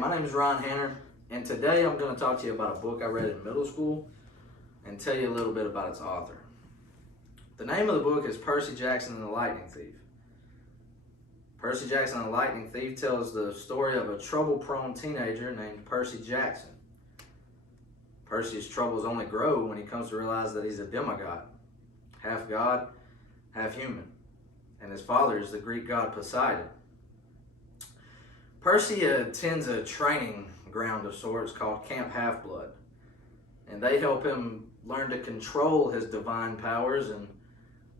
my name is Ryan Hanner, and today I'm going to talk to you about a book I read in middle school and tell you a little bit about its author. The name of the book is Percy Jackson and the Lightning Thief. Percy Jackson and the Lightning Thief tells the story of a trouble-prone teenager named Percy Jackson. Percy's troubles only grow when he comes to realize that he's a demigod, half god, half human, and his father is the Greek god Poseidon. Percy attends a training ground of sorts called Camp Half-Blood, and they help him learn to control his divine powers and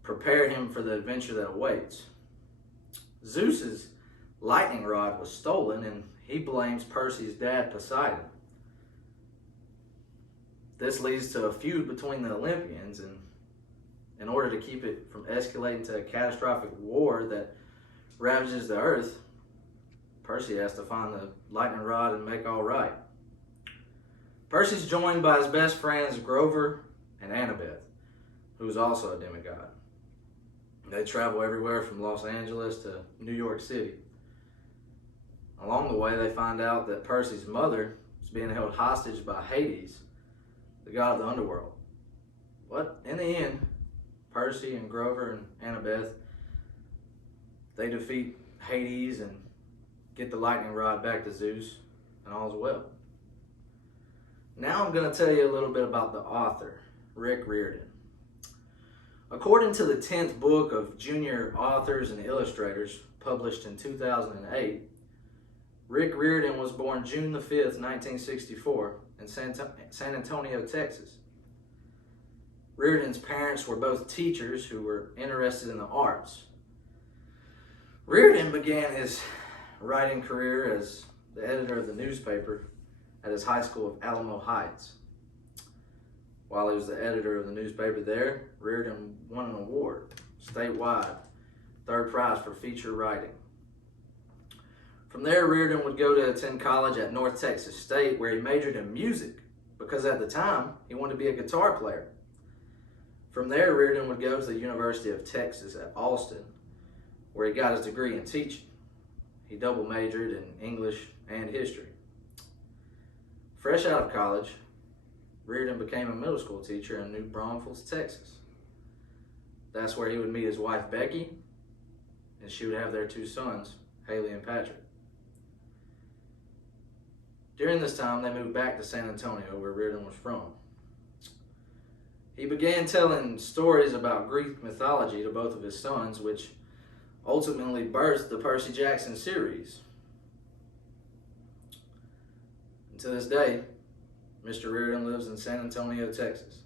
prepare him for the adventure that awaits. Zeus's lightning rod was stolen, and he blames Percy's dad, Poseidon. This leads to a feud between the Olympians, and in order to keep it from escalating to a catastrophic war that ravages the earth, Percy has to find the lightning rod and make all right. Percy's joined by his best friends Grover and Annabeth, who is also a demigod. They travel everywhere from Los Angeles to New York City. Along the way, they find out that Percy's mother is being held hostage by Hades, the god of the underworld. But in the end, Percy and Grover and Annabeth, they defeat Hades and get the lightning rod back to Zeus, and all's well. Now I'm going to tell you a little bit about the author, Rick Riordan. According to the 10th book of Junior Authors and Illustrators, published in 2008, Rick Riordan was born June the 5th, 1964, in San Antonio, Texas. Riordan's parents were both teachers who were interested in the arts. Riordan began his writing career as the editor of the newspaper at his high school of Alamo Heights. While he was the editor of the newspaper there, Riordan won an award, statewide, third prize for feature writing. From there, Riordan would go to attend college at North Texas State, where he majored in music, because at the time, he wanted to be a guitar player. From there, Riordan would go to the University of Texas at Austin, where he got his degree in teaching. He double majored in English and history. Fresh out of college, Riordan became a middle school teacher in New Braunfels, Texas. That's where he would meet his wife, Becky, and she would have their two sons, Haley and Patrick. During this time, they moved back to San Antonio, where Riordan was from. He began telling stories about Greek mythology to both of his sons, which ultimately birthed the Percy Jackson series. And to this day, Mr. Riordan lives in San Antonio, Texas.